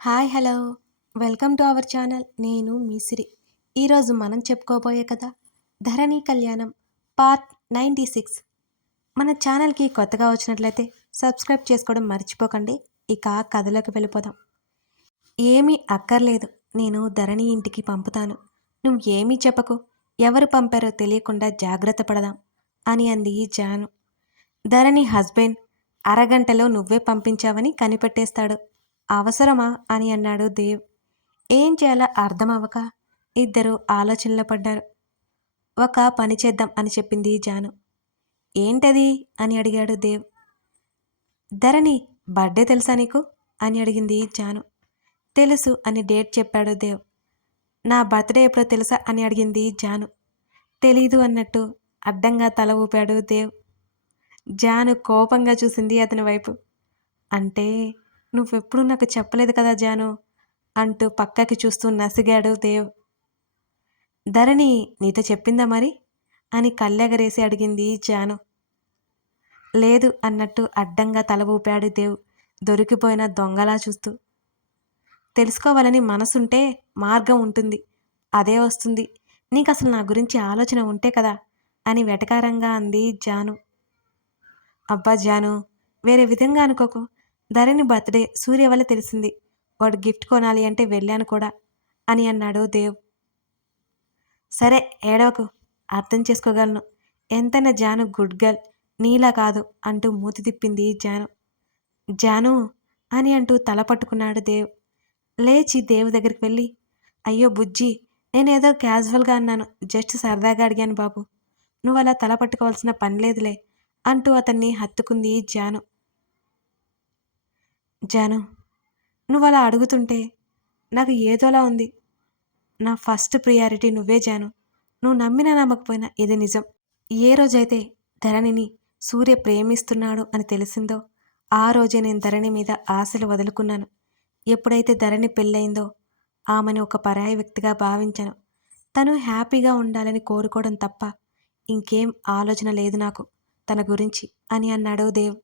Hi hello. Welcome to our channel. నేను మీసిరి ఈరోజు మనం చెప్పుకోబోయే కథ ధరణి కళ్యాణం పార్ట్ నైంటీ సిక్స్. మన ఛానల్కి కొత్తగా వచ్చినట్లయితే సబ్స్క్రైబ్ చేసుకోవడం మర్చిపోకండి. ఇక కథలోకి వెళ్ళిపోదాం. ఏమీ అక్కర్లేదు. నేను ధరణి ఇంటికి పంపుతాను. నువ్వు ఏమీ చెప్పకు. ఎవరు పంపారో తెలియకుండా జాగ్రత్త పడదాం అని అంది జాను. ధరణి హస్బెండ్ అరగంటలో నువ్వే పంపించావని కనిపెట్టేస్తాడు. అవసరమా అని అన్నాడు దేవ్. ఏం చేయాలో అర్థమవ్వక ఇద్దరు ఆలోచనలో పడ్డారు. ఒక పని చేద్దాం అని చెప్పింది జాను. ఏంటది అని అడిగాడు దేవ్. ధరణి బర్త్డే తెలుసా నీకు? అని అడిగింది జాను. తెలుసు అని డేట్ చెప్పాడు దేవ్. నా బర్త్డే ఎప్పుడో తెలుసా అని అడిగింది జాను. తెలీదు అన్నట్టు అడ్డంగా తల ఊపాడు దేవ్. జాను కోపంగా చూసింది అతని వైపు. అంటే నువ్వెప్పుడు నాకు చెప్పలేదు కదా జాను? అంటూ పక్కకి చూస్తూ నసిగాడు దేవ్. ధరణి నీతో చెప్పిందా మరి? అని కళ్ళెగరేసి అడిగింది జాను. లేదు అన్నట్టు అడ్డంగా తల ఊపాడు దేవ్ దొరికిపోయిన దొంగలా చూస్తూ. తెలుసుకోవాలని మనసుంటే మార్గం ఉంటుంది. అదే వస్తుంది. నీకు అసలు నా గురించి ఆలోచన ఉంటే కదా? అని వెటకారంగా అంది జాను. అబ్బా జాను వేరే విధంగా అనుకోకు. ధరణి బర్త్డే సూర్య వల్ల తెలిసింది. వాడు గిఫ్ట్ కొనాలి అంటే వెళ్ళాను కూడా అని అన్నాడు దేవ్. సరే ఏడవకు. అర్థం చేసుకోగలను. ఎంతైనా జాను గుడ్ గర్ల్ నీలా కాదు అంటూ మూతి తిప్పింది జాను. జాను అని అంటూ తల పట్టుకున్నాడు దేవ్. లేచి దేవు దగ్గరికి వెళ్ళి అయ్యో బుజ్జి నేనేదో క్యాజువల్గా అన్నాను జస్ట్ సరదాగా అడిగాను బాబు. నువ్వు అలా తల పట్టుకోవాల్సిన పని లేదులే అంటూ అతన్ని హత్తుకుంది జాను. జాను నువ్వు అలా అడుగుతుంటే నాకు ఏదోలా ఉంది. నా ఫస్ట్ ప్రియారిటీ నువ్వే జాను. నువ్వు నమ్మినా నమ్మకపోయినా ఇది నిజం. ఏ రోజైతే ధరణిని సూర్య ప్రేమిస్తున్నాడు అని తెలిసిందో ఆ రోజే నేను ధరణి మీద ఆశలు వదులుకున్నాను. ఎప్పుడైతే ధరణి పెళ్ళయిందో ఆమెను ఒక పరాయి వ్యక్తిగా భావించాను. తను హ్యాపీగా ఉండాలని కోరుకోవడం తప్ప ఇంకేం ఆలోచన లేదు నాకు తన గురించి అని అన్నాడు దేవ్.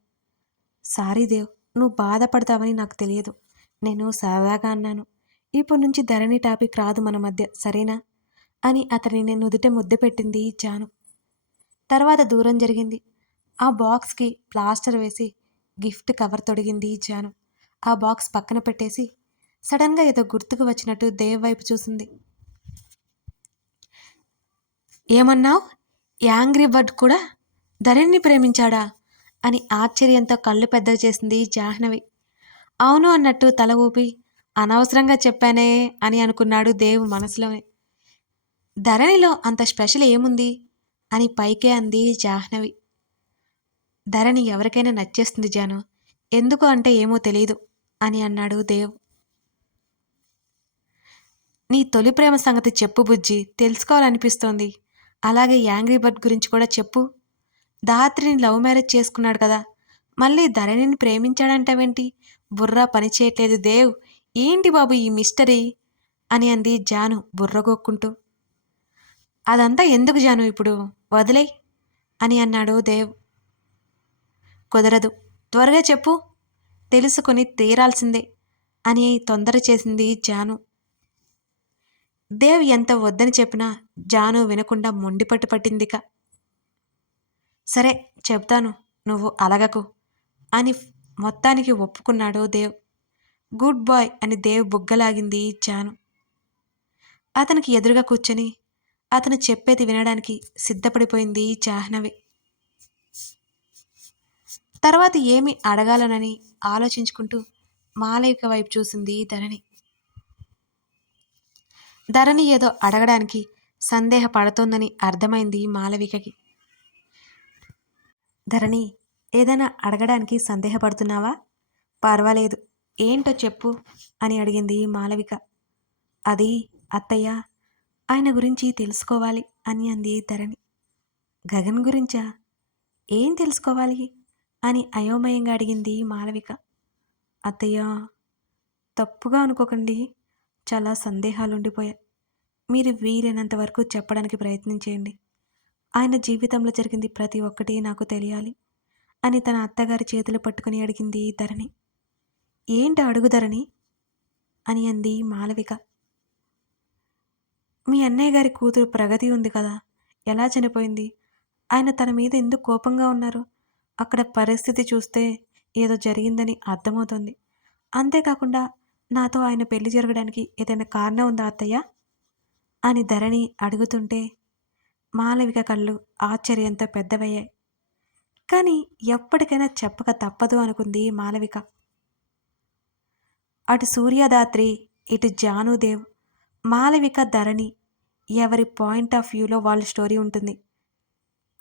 సారీ దేవ్ నువ్వు బాధపడతావని నాకు తెలియదు. నేను సరదాగా అన్నాను. ఇప్పటి నుంచి ధరణి టాపిక్ రాదు మన మధ్య సరేనా? అని అతని నేను నుదుట ముద్ద పెట్టింది జాను. తర్వాత దూరం జరిగింది. ఆ బాక్స్కి ప్లాస్టర్ వేసి గిఫ్ట్ కవర్ తొడిగింది జాను. ఆ బాక్స్ పక్కన పెట్టేసి సడన్గా ఏదో గుర్తుకు వచ్చినట్టు దేవ్ వైపు చూసింది. ఏమన్నావు? యాంగ్రీ బర్డ్ కూడా ధరణిని ప్రేమించాడా? అని ఆశ్చర్యంతో కళ్ళు పెద్దవి చేసింది జాహ్నవి. అవును అన్నట్టు తల ఊపి అనవసరంగా చెప్పానే అని అనుకున్నాడు దేవు మనసులోనే. ధరణిలో అంత స్పెషల్ ఏముంది? అని పైకే అంది జాహ్నవి. ధరణి ఎవరికైనా నచ్చేస్తుంది జాను. ఎందుకు అంటే ఏమో తెలియదు అని అన్నాడు దేవ్. నీ తొలి ప్రేమ సంగతి చెప్పు బుజ్జి. తెలుసుకోవాలనిపిస్తోంది. అలాగే యాంగ్రీ బర్డ్ గురించి కూడా చెప్పు. దాత్రిని లవ్ మ్యారేజ్ చేసుకున్నాడు కదా. మళ్ళీ ధరణిని ప్రేమించాడంటావేంటి? బుర్రా పని చేయట్లేదు దేవ్. ఏంటి బాబు ఈ మిస్టరీ? అని అంది జాను బుర్రగొక్కుంటూ. అదంతా ఎందుకు జాను ఇప్పుడు? వదిలే అని అన్నాడు దేవ్. కుదరదు. త్వరగా చెప్పు. తెలుసుకొని తీరాల్సిందే అని తొందర చేసింది జాను. దేవ్ ఎంత వద్దని చెప్పినా జాను వినకుండా మొండిపట్టు పట్టిందిక. సరే చెప్తాను నువ్వు అలగకు. అని మొత్తానికి ఒప్పుకున్నాడు దేవ్. గుడ్ బాయ్ అని దేవ్ బుగ్గలాగింది జాను. అతనికి ఎదురుగా కూర్చొని అతను చెప్పేది వినడానికి సిద్ధపడిపోయింది జాహ్నవి. తర్వాత ఏమి అడగాలనని ఆలోచించుకుంటూ మాలవిక వైపు చూసింది ధరణి. ధరణి ఏదో అడగడానికి సందేహపడుతోందని అర్థమైంది మాలవికకి. ధరణి ఏదైనా అడగడానికి సందేహపడుతున్నావా? పర్వాలేదు. ఏంటో చెప్పు అని అడిగింది మాలవిక. అది అత్తయ్య ఆయన గురించి తెలుసుకోవాలి అని అంది ధరణి. గగన్ గురించా? ఏం తెలుసుకోవాలి అని అయోమయంగా అడిగింది మాలవిక. అత్తయ్య తప్పుగా అనుకోకండి. చాలా సందేహాలు ఉండిపోయాయి మీరు వీలైనంత వరకు చెప్పడానికి ప్రయత్నించేయండి. ఆయన జీవితంలో జరిగింది ప్రతి ఒక్కటి నాకు తెలియాలి అని తన అత్తగారి చేతులు పట్టుకుని అడిగింది ధరణి. ఏంటి అడుగు ధరణి? అని అంది మాలవిక. మీ అన్నయ్య గారి కూతురు ప్రగతి ఉంది కదా ఎలా చనిపోయింది? ఆయన తన మీద ఎందుకు కోపంగా ఉన్నారు? అక్కడ పరిస్థితి చూస్తే ఏదో జరిగిందని అర్థమవుతుంది. అంతేకాకుండా నాతో ఆయన పెళ్ళి జరగడానికి ఏదైనా కారణం ఉందా అత్తయ్య? అని ధరణి అడుగుతుంటే మాలవిక కళ్ళు ఆశ్చర్యంతో పెద్దవయ్యాయి. కానీ ఎప్పటికైనా చెప్పక తప్పదు అనుకుంది మాలవిక అటు సూర్యదాత్రి ఇటు జానుదేవ్ మాలవిక ధరణి ఎవరి పాయింట్ ఆఫ్ వ్యూలో వాళ్ళ స్టోరీ ఉంటుంది.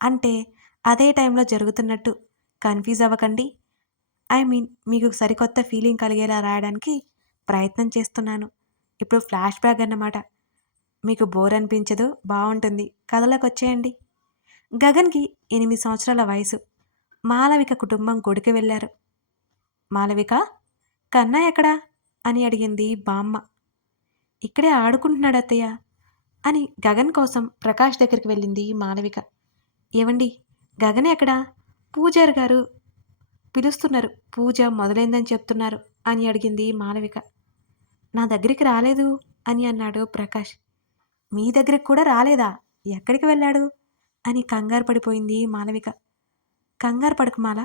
అంటే అదే టైంలో జరుగుతున్నట్టు కన్ఫ్యూజ్ అవ్వకండి. ఐ మీన్ మీకు సరికొత్త ఫీలింగ్ కలిగేలా రాయడానికి ప్రయత్నం చేస్తున్నాను. ఇప్పుడు ఫ్లాష్ బ్యాక్ అన్నమాట. మీకు బోర్ అనిపించదు బాగుంటుంది కథలకు వచ్చేయండి గగన్కి ఎనిమిది సంవత్సరాల వయసు. మాలవిక కుటుంబం గుడికి వెళ్ళారు. మాలవిక కన్నా ఎక్కడా? అని అడిగింది బామ్మ. ఇక్కడే ఆడుకుంటున్నాడు అత్తయ్య అని గగన్ కోసం ప్రకాష్ దగ్గరికి వెళ్ళింది మాలవిక. ఏవండి గగన్ ఎక్కడా? పూజారి గారు పిలుస్తున్నారు. పూజ మొదలైందని చెప్తున్నారు అని అడిగింది మాలవిక. నా దగ్గరికి రాలేదు అని అన్నాడు ప్రకాష్. మీ దగ్గరికి కూడా రాలేదా? ఎక్కడికి వెళ్ళాడు? అని కంగారు పడిపోయింది మాలవిక. కంగారు పడకు మాల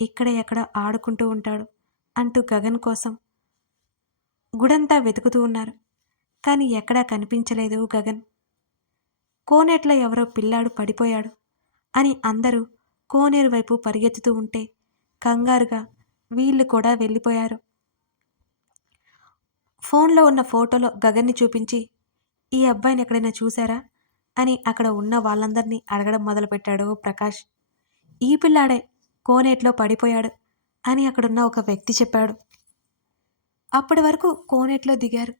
ఇక్కడ ఎక్కడ ఆడుకుంటూ ఉంటాడు అంటూ గగన్ కోసం గుడంతా వెతుకుతూ ఉన్నారు. కానీ ఎక్కడా కనిపించలేదు గగన్. కోనేట్లో ఎవరో పిల్లాడు పడిపోయాడు అని అందరూ కోనేరు వైపు పరిగెత్తుతూ ఉంటే కంగారుగా వీళ్ళు కూడా వెళ్ళిపోయారు. ఫోన్లో ఉన్న ఫోటోలో గగన్ని చూపించి ఈ అబ్బాయిని ఎక్కడైనా చూశారా? అని అక్కడ ఉన్న వాళ్ళందరినీ అడగడం మొదలుపెట్టాడు ప్రకాష్. ఈ పిల్లాడే కోనేట్లో పడిపోయాడు అని అక్కడున్న ఒక వ్యక్తి చెప్పాడు. అప్పటి వరకు కోనేట్లో దిగారు.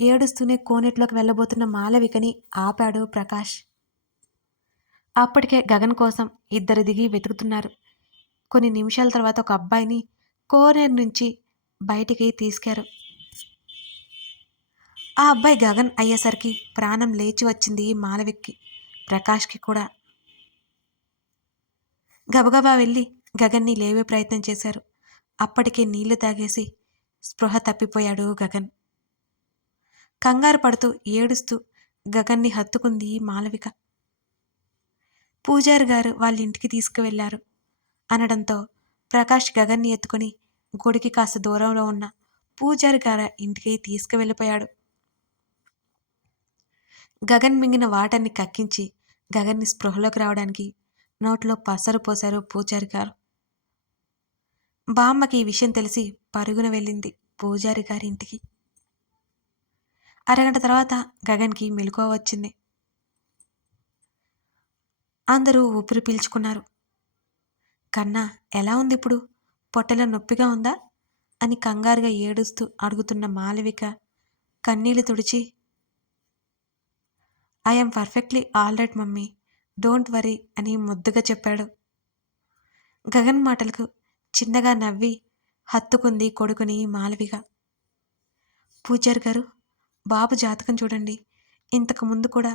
ఏడుస్తూనే కోనేట్లోకి వెళ్ళబోతున్న మాలవికని ఆపాడు ప్రకాష్. అప్పటికే గగన్ కోసం ఇద్దరు దిగి వెతుకుతున్నారు. కొన్ని నిమిషాల తర్వాత ఒక అబ్బాయిని కోనేరు నుంచి బయటికి తీసుకారు. ఆ అబ్బాయి గగన్ అయ్యేసరికి ప్రాణం లేచి వచ్చింది మాలవిక్కి ప్రకాష్కి కూడా. గబగబా వెళ్ళి గగన్ని లేవే ప్రయత్నం చేశారు. అప్పటికే నీళ్ళు తాగేసి స్పృహ తప్పిపోయాడు గగన్. కంగారు పడుతూ ఏడుస్తూ గగన్ని హత్తుకుంది మాలవిక. పూజారి గారు వాళ్ళ ఇంటికి తీసుకువెళ్ళారు. అనడంతో ప్రకాష్ గగన్ని ఎత్తుకొని గుడికి కాస్త దూరంలో ఉన్న పూజారి గారి ఇంటికి తీసుకువెళ్ళిపోయాడు. గగన్ మింగిన వాటర్ని కక్కించి గగన్ని స్పృహలోకి రావడానికి నోట్లో పసరు పోశారు పూజారి గారు. బామ్మకి ఈ విషయం తెలిసి పరుగున వెళ్ళింది పూజారి గారి ఇంటికి. అరగంట తర్వాత గగన్కి మెలకువ వచ్చింది. అందరూ ఊపిరి పీల్చుకున్నారు. కన్నా ఎలా ఉంది ఇప్పుడు పొట్టలో నొప్పిగా ఉందా? అని కంగారుగా ఏడుస్తూ అడుగుతున్న మాలవిక కన్నీళ్ళు తుడిచి I'm perfectly all right mummy. Don't worry అని ముద్దుగా చెప్పాడు. గగన్ మాటలకు చిన్నగా నవ్వి హత్తుకుంది కొడుకుని మాలవిక పూజారి గారు బాబు జాతకం చూడండి. ఇంతకు ముందు కూడా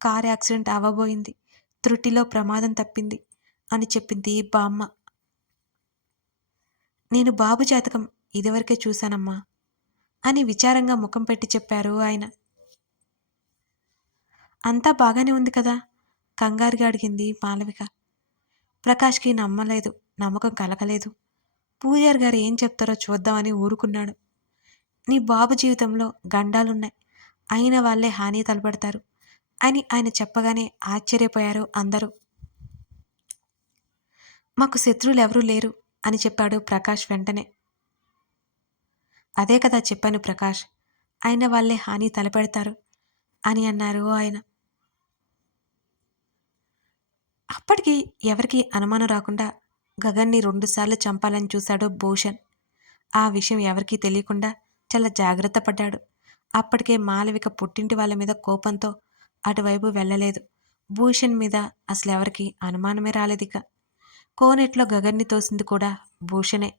కార్ యాక్సిడెంట్ అవ్వబోయింది. త్రుటిలో ప్రమాదం తప్పింది అని చెప్పింది బామ్మ. నేను బాబు జాతకం ఇదివరకే చూశానమ్మా అని విచారంగా ముఖం పెట్టి చెప్పారు ఆయన. అంతా బాగానే ఉంది కదా? కంగారుగా అడిగింది మాలవిక. ప్రకాష్కి నమ్మలేదు నమ్మకం కలగలేదు. పూజారి గారు ఏం చెప్తారో చూద్దామని ఊరుకున్నాడు. నీ బాబు జీవితంలో గండాలున్నాయి. అయిన వాళ్ళే హాని తలపడతారు అని ఆయన చెప్పగానే ఆశ్చర్యపోయారు అందరూ. మాకు శత్రువులు ఎవరూ లేరు అని చెప్పాడు ప్రకాష్ వెంటనే. అదే కదా చెప్పాను ప్రకాష్ అయిన వాళ్ళే హాని తలపెడతారు అని అన్నారు ఆయన. అప్పటికి ఎవరికీ అనుమానం రాకుండా గగన్ని రెండుసార్లు చంపాలని చూశాడు భూషణ్. ఆ విషయం ఎవరికీ తెలియకుండా చాలా జాగ్రత్త పడ్డాడు. అప్పటికే మాలవిక పుట్టింటి వాళ్ళ మీద కోపంతో అటువైపు వెళ్ళలేదు. భూషణ్ మీద అసలు ఎవరికి అనుమానమే రాలేదిక. కోనెట్లో గగన్ని తోసింది కూడా భూషణే.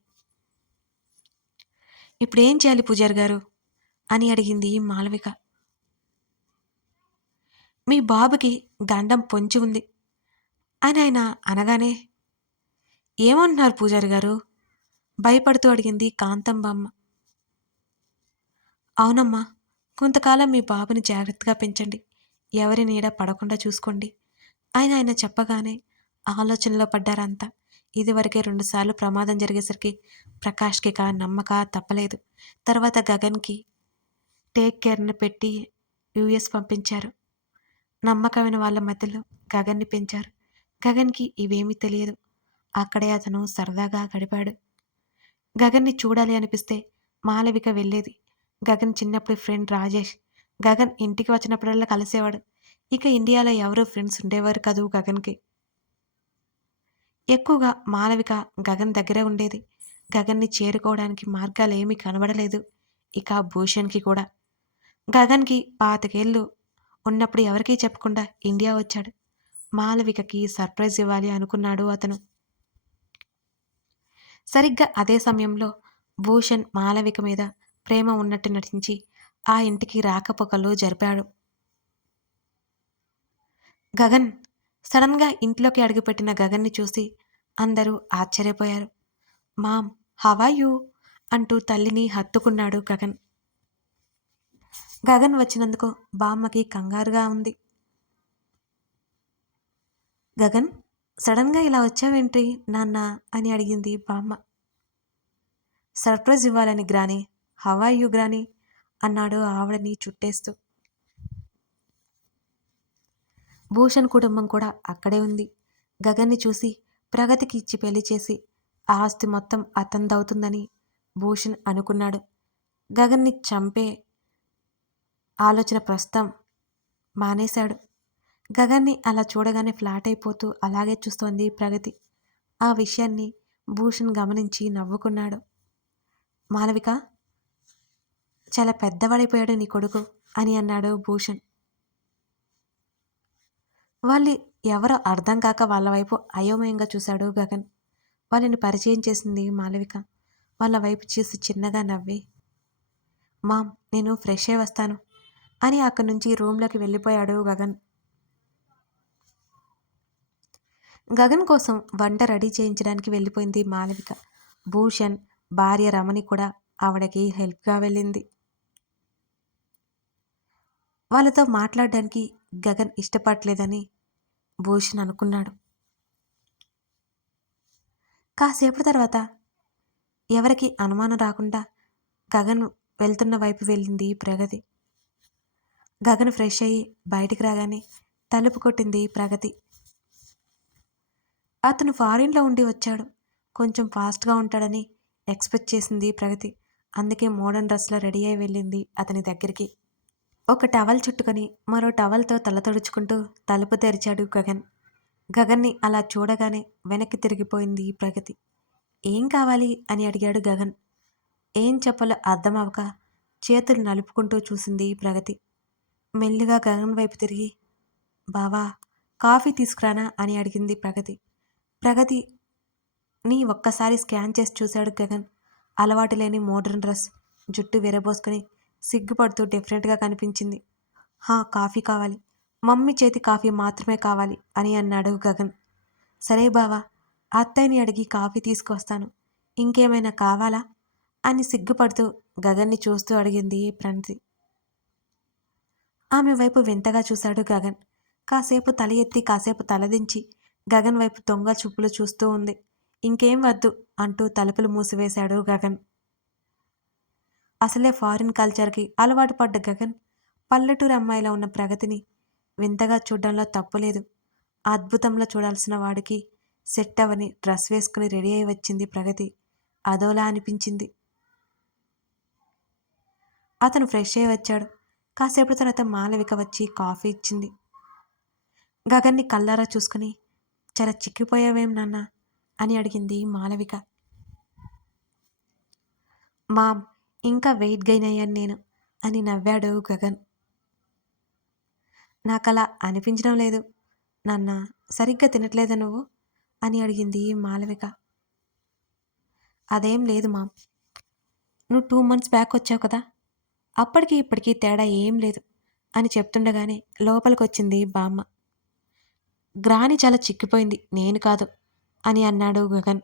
ఇప్పుడేం చేయాలి పూజారి గారు అని అడిగింది మాలవిక. మీ బాబుకి గండం పొంచి ఉంది. అని ఆయన అనగానే. ఏమంటున్నారు పూజారి గారు? భయపడుతూ అడిగింది కాంతంబమ్మ. అవునమ్మా కొంతకాలం మీ బాబుని జాగ్రత్తగా పెంచండి. ఎవరి నీడ పడకుండా చూసుకోండి. ఆయన ఆయన చెప్పగానే ఆలోచనలో పడ్డారంతా. ఇదివరకే రెండుసార్లు ప్రమాదం జరిగేసరికి ప్రకాష్కి కా నమ్మక తప్పలేదు. తర్వాత గగన్కి టేక్ కేర్ని పెట్టి యూఎస్ పంపించారు. నమ్మకమైన వాళ్ళ మధ్యలో గగన్ని పెంచారు. గగన్కి ఇవేమీ తెలియదు. అక్కడే అతను సరదాగా గడిపాడు. గగన్ని చూడాలి అనిపిస్తే మాలవిక వెళ్ళేది. గగన్ చిన్నప్పుడు ఫ్రెండ్ రాజేష్. గగన్ ఇంటికి వచ్చినప్పుడల్లా కలిసేవాడు. ఇక ఇండియాలో ఎవరు ఫ్రెండ్స్ ఉండేవారు కదూ గగన్కి. ఎక్కువగా మాలవిక గగన్ దగ్గరే ఉండేది. గగన్ని చేరుకోవడానికి మార్గాలు ఏమీ కనబడలేదు. ఇక భూషణ్కి కూడా. గగన్కి పాతికేళ్ళు ఉన్నప్పుడు ఎవరికీ చెప్పకుండా ఇండియా వచ్చాడు. మాలవికకి సర్ప్రైజ్ ఇవ్వాలి అనుకున్నాడు అతను. సరిగ్గా అదే సమయంలో భూషణ్ మాలవిక మీద ప్రేమ ఉన్నట్టు నటించి ఆ ఇంటికి రాకపోకలు జరిపాడు. గగన్ సడన్గా ఇంట్లోకి అడుగుపెట్టిన గగన్ని చూసి అందరూ ఆశ్చర్యపోయారు. మామ్ హవాయు అంటూ తల్లిని హత్తుకున్నాడు గగన్. గగన్ వచ్చినందుకు బామ్మకి కంగారుగా ఉంది. గగన్ సడన్గా ఇలా వచ్చావేంటి నాన్న? అని అడిగింది బామ్మ. సర్ప్రైజ్ ఇవ్వాలని గ్రాని హవా యూ గ్రాని? అన్నాడు ఆవిడని చుట్టేస్తూ. భూషణ్ కుటుంబం కూడా అక్కడే ఉంది. గగన్ని చూసి ప్రగతికి ఇచ్చి పెళ్ళి చేసి ఆ ఆస్తి మొత్తం అతందవుతుందని భూషణ్ అనుకున్నాడు. గగన్ని చంపే ఆలోచన ప్రస్తుతం మానేశాడు. గగన్ని అలా చూడగానే ఫ్లాట్ అయిపోతూ అలాగే చూస్తోంది ప్రగతి. ఆ విషయాన్ని భూషణ్ గమనించి నవ్వుకున్నాడు. మాలవిక చాలా పెద్దవాడైపోయాడు నీ కొడుకు అని అన్నాడు భూషణ్. వాళ్ళు ఎవరో అర్థం కాక వాళ్ళ వైపు అయోమయంగా చూశాడు గగన్. వాళ్ళని పరిచయం చేసింది మాలవిక. వాళ్ళ వైపు చూసి చిన్నగా నవ్వి మామ్ నేను ఫ్రెష్ అయి వస్తాను అని అక్కడి నుంచి రూమ్లోకి వెళ్ళిపోయాడు గగన్. గగన్ కోసం వంట రెడీ చేయించడానికి వెళ్ళిపోయింది మాలవిక. భూషణ్ భార్య రమణి కూడా ఆవిడకి హెల్ప్గా వెళ్ళింది. వాళ్ళతో మాట్లాడడానికి గగన్ ఇష్టపడలేదని భూషణ్ అనుకున్నాడు. కాసేపు తర్వాత ఎవరికి అనుమానం రాకుండా గగన్ వెళ్తున్న వైపు వెళ్ళింది ప్రగతి. గగన్ ఫ్రెష్ అయ్యి బయటికి రాగానే తలుపు కొట్టింది ప్రగతి. అతను ఫారిన్లో ఉండి వచ్చాడు. కొంచెం ఫాస్ట్గా ఉంటాడని ఎక్స్పెక్ట్ చేసింది ప్రగతి. అందుకే మోడర్న్ డ్రెస్లో రెడీ అయి వెళ్ళింది అతని దగ్గరికి. ఒక టవల్ చుట్టుకొని మరో టవల్తో తల తుడుచుకుంటూ తలుపు తెరిచాడు గగన్. గగన్ని అలా చూడగానే వెనక్కి తిరిగిపోయింది ప్రగతి. ఏం కావాలి? అని అడిగాడు గగన్. ఏం చెప్పాలో అర్థం అవక చేతులు నలుపుకుంటూ చూసింది ప్రగతి. మెల్లిగా గగన్ వైపు తిరిగి బావా కాఫీ తీసుకురానా? అని అడిగింది ప్రగతి. ప్రగతి నీ ఒక్కసారి స్కాన్ చేసి చూశాడు గగన్. అలవాటు లేని మోడర్న్ డ్రెస్ జుట్టు విరబోసుకొని సిగ్గుపడుతూ డిఫరెంట్గా కనిపించింది. హా కాఫీ కావాలి. మమ్మీ చేతి కాఫీ మాత్రమే కావాలి అని అన్నాడు గగన్. సరే బావా అత్తయ్యని అడిగి కాఫీ తీసుకొస్తాను ఇంకేమైనా కావాలా? అని సిగ్గుపడుతూ గగన్ని చూస్తూ అడిగింది ప్రణతి. ఆమె వైపు వింతగా చూశాడు గగన్. కాసేపు తల ఎత్తి కాసేపు తలదించి గగన్ వైపు దొంగ చూపులు చూస్తూ ఉంది. ఇంకేం వద్దు అంటూ తలుపులు మూసివేశాడు గగన్. అసలే ఫారిన్ కల్చర్కి అలవాటు పడ్డ గగన్ పల్లెటూరు అమ్మాయిలో ఉన్న ప్రగతిని వింతగా చూడడంలో తప్పులేదు. అద్భుతంలో చూడాల్సిన వాడికి సెట్ అవని డ్రెస్ వేసుకుని రెడీ అయి వచ్చింది ప్రగతి. అదోలా అనిపించింది. అతను ఫ్రెష్ అయి వచ్చాడు. కాసేపు తర్వాత మాలవిక వచ్చి కాఫీ ఇచ్చింది. గగన్ని కల్లారా చూసుకుని చాలా చిక్కిపోయావేం నాన్న? అని అడిగింది మాలవిక. మామ్ ఇంకా వెయిట్ గెయిన్ అయ్యాను నేను అని నవ్వాడు గగన్. నాకు అలా అనిపించడం లేదు. నాన్న సరిగ్గా తినట్లేదా నువ్వు? అని అడిగింది మాలవిక. అదేం లేదు మామ్. నువ్వు టూ మంత్స్ బ్యాక్ వచ్చావు కదా? అప్పటికి ఇప్పటికీ తేడా ఏం లేదు అని చెప్తుండగానే లోపలికి వచ్చింది బామ్మ. గ్రాని చాలా చిక్కిపోయింది. నేను కాదు అని అన్నాడు గగన్.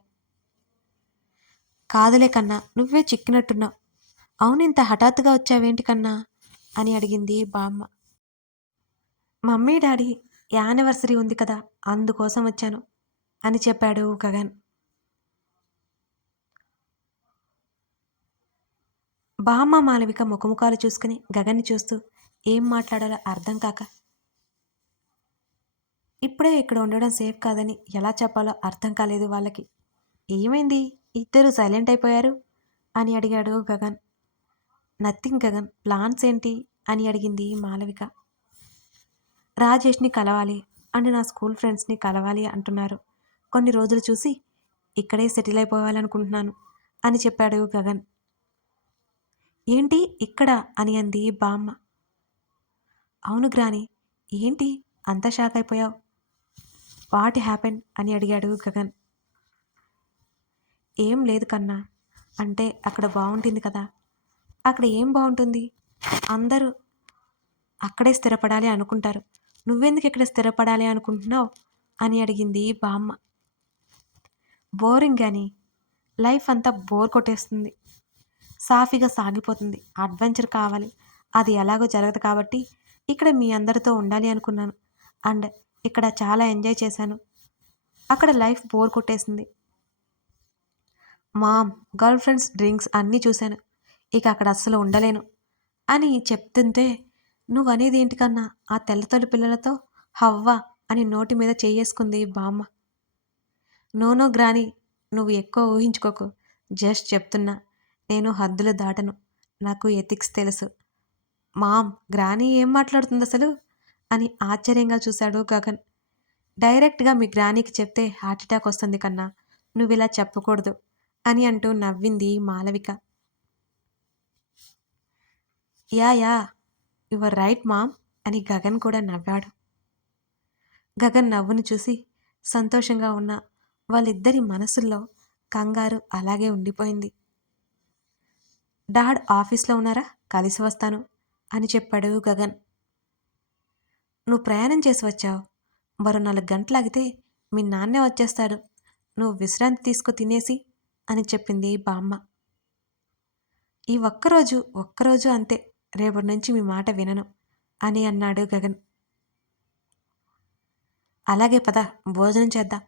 కాదులే కన్నా నువ్వే చిక్కినట్టున్నావు. అవును ఇంత హఠాత్తుగా వచ్చావేంటి కన్నా? అని అడిగింది బామ్మ. మమ్మీ డాడీ యానివర్సరీ ఉంది కదా అందుకోసం వచ్చాను అని చెప్పాడు గగన్. బామ్మ మాలవిక ముఖముఖాలు చూసుకుని గగన్ని చూస్తూ ఏం మాట్లాడాలో అర్థం కాక ఇప్పుడే ఇక్కడ ఉండడం సేఫ్ కాదని ఎలా చెప్పాలో అర్థం కాలేదు వాళ్ళకి. ఏమైంది? ఇద్దరు సైలెంట్ అయిపోయారు? అని అడిగాడు గగన్. నథింగ్ గగన్ ప్లాన్స్ ఏంటి? అని అడిగింది మాలవిక. రాజేష్ని కలవాలి అండ్ నా స్కూల్ ఫ్రెండ్స్ని కలవాలి అంటున్నారు. కొన్ని రోజులు చూసి ఇక్కడే సెటిల్ అయిపోవాలనుకుంటున్నాను అని చెప్పాడు గగన్. ఏంటి ఇక్కడ? అని అంది బామ్మ. అవును గ్రాని ఏంటి? అంత షాక్ అయిపోయావు? వాట్ హ్యాపెన్ అని అడిగాడు గగన్. ఏం లేదు కన్నా అంటే అక్కడ బాగుంటుంది కదా. అక్కడ ఏం బాగుంటుంది అందరూ అక్కడే స్థిరపడాలి అనుకుంటారు. నువ్వెందుకు ఇక్కడ స్థిరపడాలి అనుకుంటున్నావు? అని అడిగింది బామ్మ. బోరింగ్ అని లైఫ్ అంతా బోర్ కొట్టేస్తుంది. సాఫీగా సాగిపోతుంది. అడ్వెంచర్ కావాలి. అది ఎలాగో జరగదు కాబట్టి ఇక్కడ మీ అందరితో ఉండాలి అనుకున్నాను. అండ్ ఇక్కడ చాలా ఎంజాయ్ చేశాను. అక్కడ లైఫ్ బోర్ కొట్టేసింది. మామ్ గర్ల్ ఫ్రెండ్స్ డ్రింక్స్ అన్నీ చూశాను. ఇక అక్కడ అస్సలు ఉండలేను. అని చెప్తుంటే నువ్వు అనేది ఏంటికన్నా ఆ తెల్లతొలి పిల్లలతో హవ్వ అని నోటి మీద చేయేసుకుంది బామ్మ. నోనో గ్రాని నువ్వు ఎక్కువ ఊహించుకోకు. జస్ట్ చెప్తున్నా నేను హద్దులు దాటను. నాకు ఎథిక్స్ తెలుసు. మామ్ గ్రాని ఏం మాట్లాడుతుంది అసలు అని ఆశ్చర్యంగా చూశాడు గగన్. డైరెక్ట్గా మీ గ్రానీకి చెప్తే హార్ట్అటాక్ వస్తుంది కన్నా నువ్వు ఇలా చెప్పకూడదు అని అంటూ నవ్వింది Malavika. Yeah yeah your right mom అని గగన్ కూడా నవ్వాడు. గగన్ నవ్వును చూసి సంతోషంగా ఉన్న వాళ్ళిద్దరి మనసుల్లో కంగారు అలాగే ఉండిపోయింది. డాడ్ ఆఫీస్లో ఉన్నారా? కలిసి వస్తాను అని చెప్పాడు గగన్. నువ్వు ప్రయాణం చేసి వచ్చావు. మరో నాలుగు గంటలాగితే మీ నాన్నే వచ్చేస్తాడు. నువ్వు విశ్రాంతి తీసుకు తినేసి అని చెప్పింది బామ్మ. ఈ ఒక్కరోజు ఒక్కరోజు అంతే. రేపటి నుంచి మీ మాట వినను అని అన్నాడు గగన్. అలాగే పద భోజనం చేద్దాం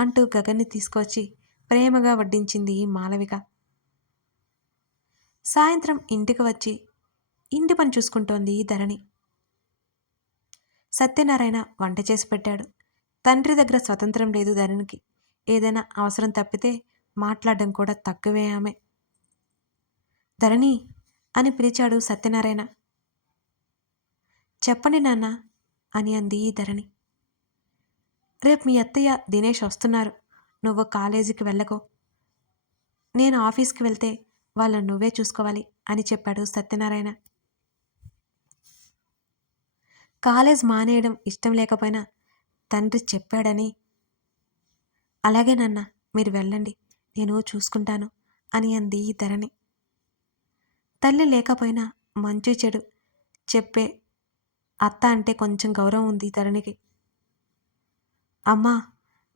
అంటూ గగన్ని తీసుకొచ్చి ప్రేమగా వడ్డించింది మాలవిక. సాయంత్రం ఇంటికి వచ్చి ఇంటి పని చూసుకుంటోంది ధరణి. సత్యనారాయణ వంట చేసి పెట్టాడు. తండ్రి దగ్గర స్వతంత్రం లేదు ధరణికి. ఏదైనా అవసరం తప్పితే మాట్లాడడం కూడా తక్కువే ఆమె. ధరణి అని పిలిచాడు సత్యనారాయణ. చెప్పండి నాన్న అని అంది ధరణి. రేపు మీ అత్తయ్య దినేష్ వస్తున్నారు. నువ్వు కాలేజీకి వెళ్ళకో. నేను ఆఫీస్కి వెళ్తే వాళ్ళని నువ్వే చూసుకోవాలి అని చెప్పాడు సత్యనారాయణ. కాలేజ్ మానేయడం ఇష్టం లేకపోయినా తండ్రి చెప్పాడని. అలాగే నాన్న మీరు వెళ్ళండి నేను చూసుకుంటాను అని అంది ధరణి. తల్లి లేకపోయినా మంచి చెడు చెప్పే అత్త అంటే కొంచెం గౌరవం ఉంది ధరణికి. అమ్మా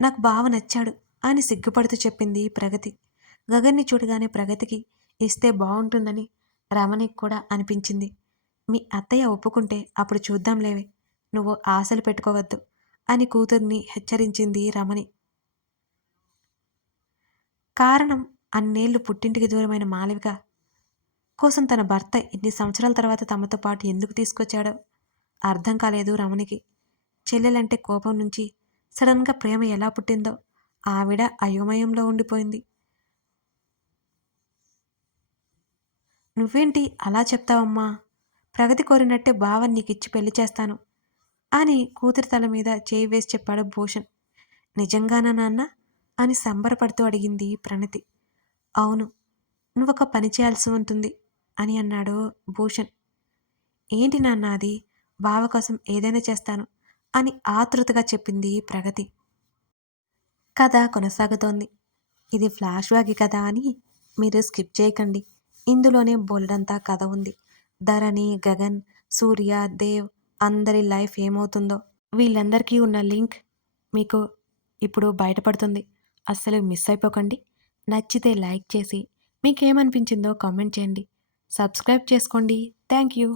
నాకు బావ నచ్చాడు అని సిగ్గుపడుతూ చెప్పింది ప్రగతి. గగన్ని చూడగానే ప్రగతికి ఇస్తే బాగుంటుందని రమణికి కూడా అనిపించింది. మీ అత్తయ్య ఒప్పుకుంటే అప్పుడు చూద్దాంలేవే. నువ్వు ఆశలు పెట్టుకోవద్దు అని కూతుర్ని హెచ్చరించింది రమణి. కారణం అన్నేళ్ళు పుట్టింటికి దూరమైన మాలవిక కోసం తన భర్త ఇన్ని సంవత్సరాల తర్వాత తమతో పాటు ఎందుకు తీసుకొచ్చాడో అర్థం కాలేదు రమణికి. చెల్లెలంటే కోపం నుంచి సడన్గా ప్రేమ ఎలా పుట్టిందో ఆవిడ అయోమయంలో ఉండిపోయింది. నువ్వేంటి అలా చెప్తావమ్మా? ప్రగతి కోరినట్టే బావన్ నీకిచ్చి పెళ్ళి చేస్తాను అని కూతురి తల మీద చేయి వేసి చెప్పాడు భూషణ్. నిజంగానా నాన్న? అని సంబరపడుతూ అడిగింది ప్రణతి. అవును నువ్వొక పని చేయాల్సి ఉంటుంది అని అన్నాడు భూషణ్. ఏంటి నాన్న అది? బావ కోసం ఏదైనా చేస్తాను అని ఆతృతగా చెప్పింది ప్రగతి. కథ కొనసాగుతోంది. ఇది ఫ్లాష్ బ్యాగ్ కదా అని మీరు స్కిప్ చేయకండి. ఇందులోనే బోల్డంతా కథ ఉంది. ధరణి గగన్ సూర్య దేవ్ అందరి లైఫ్ ఏమవుతుందో వీళ్ళందరికీ ఉన్న లింక్ మీకు ఇప్పుడు బయటపడుతుంది. అస్సలు మిస్ అయిపోకండి. నచ్చితే లైక్ చేసి మీకేమనిపించిందో కామెంట్ చేయండి. సబ్స్క్రైబ్ చేసుకోండి. Thank you.